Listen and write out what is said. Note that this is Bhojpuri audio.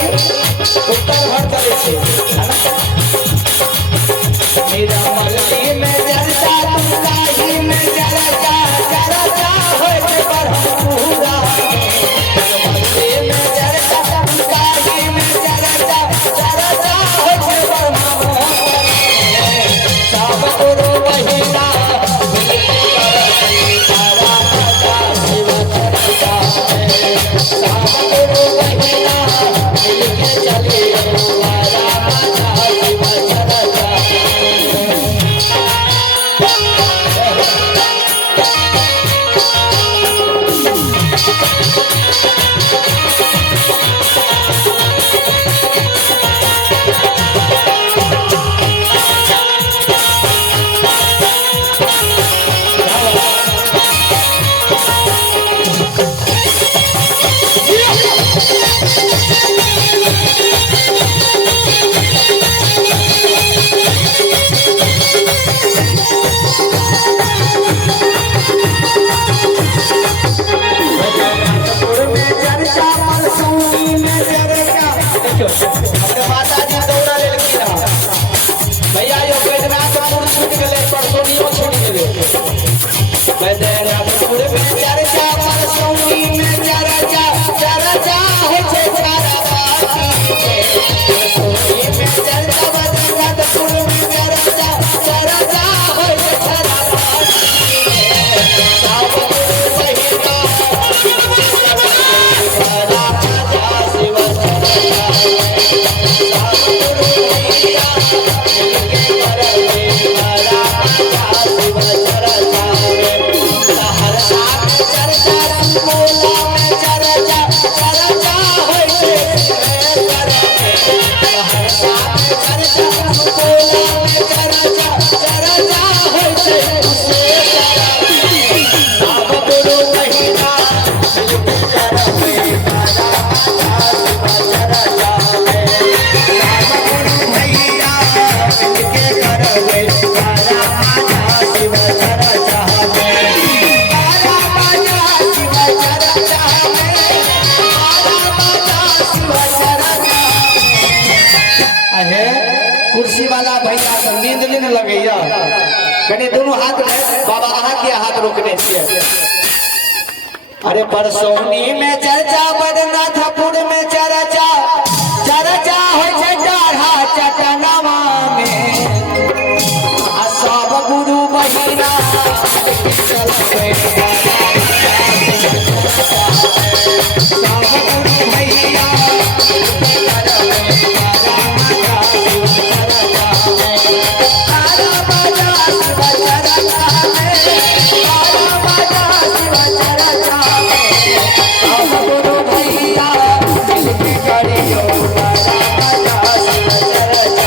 उत्तर भर करे छे मेरा मलती में चर्चा तुमका ही में चर्चा चर्चा होय छे पूरा मलती में चर्चा तुमका ही में चर्चा चर्चा होय छे सब गुरु महिला कुर्सी वाला भैया तो नींद नहीं लगे कने दोनों हाथ में बाबा के हाथ रोकने से अरे परसौनी में चर्चा बदनाथपुर में चर्चा चर्चा होय छै डाढ़ा चटनवा में आ सब गुरु महिला चलबे सब गुरु भैया Thank you.